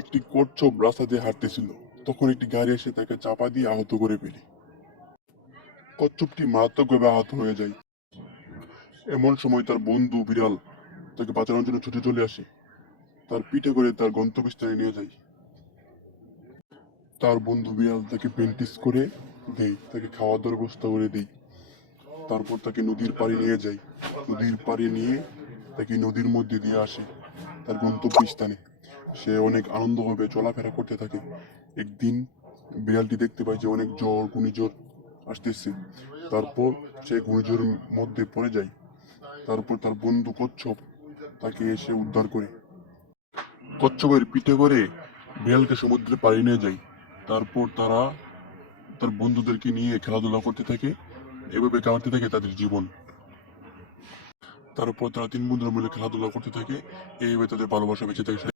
একটি কচ্ছপ রাস্তা দিয়ে হাঁটতেছিল। তখন একটি গাড়ি এসে তাকে চাপা দিয়ে আহত করে ফেলে। কচ্ছপটি মারাত্মকভাবে আহত হয়ে যায়। এমন সময় তার বন্ধু বিড়াল তাকে বাঁচানোর জন্য ছুটে চলে আসে। তার পিঠে করে তার গন্তব্যস্থানে নিয়ে যায়। তার বন্ধু বিড়াল তাকে পেন্টিস করে দেয়, তাকে খাওয়া দাওয়ার ব্যবস্থা করে দেয়। তারপর তাকে নদীর পাড়ে নিয়ে যায়। নদীর পাড়ে নিয়ে তাকে নদীর মধ্যে দিয়ে আসে তার গন্তব্যস্থানে। সে অনেক আনন্দভাবে চলাফেরা করতে থাকে। একদিন বিড়ালটি দেখতে পায় যে অনেক ঘূর্ণিঝড় আসতেছে। তারপর সে ঘূর্ণিঝড়ের মধ্যে পড়ে যায়। তারপর তার বন্ধু কচ্ছপ তাকে এসে উদ্ধার করে। কচ্ছপের পিঠে করে বিড়ালকে সমুদ্রে পাড়ি নিয়ে যায়। তারপর তারা তার বন্ধুদেরকে নিয়ে খেলাধুলা করতে থাকে। এভাবে কাটাতে থাকে তাদের জীবন। তারপর তারা তিন বন্ধুরা মিলে খেলাধুলা করতে থাকে। এইভাবে তাদের ভালোবাসা বেঁচে থাকে।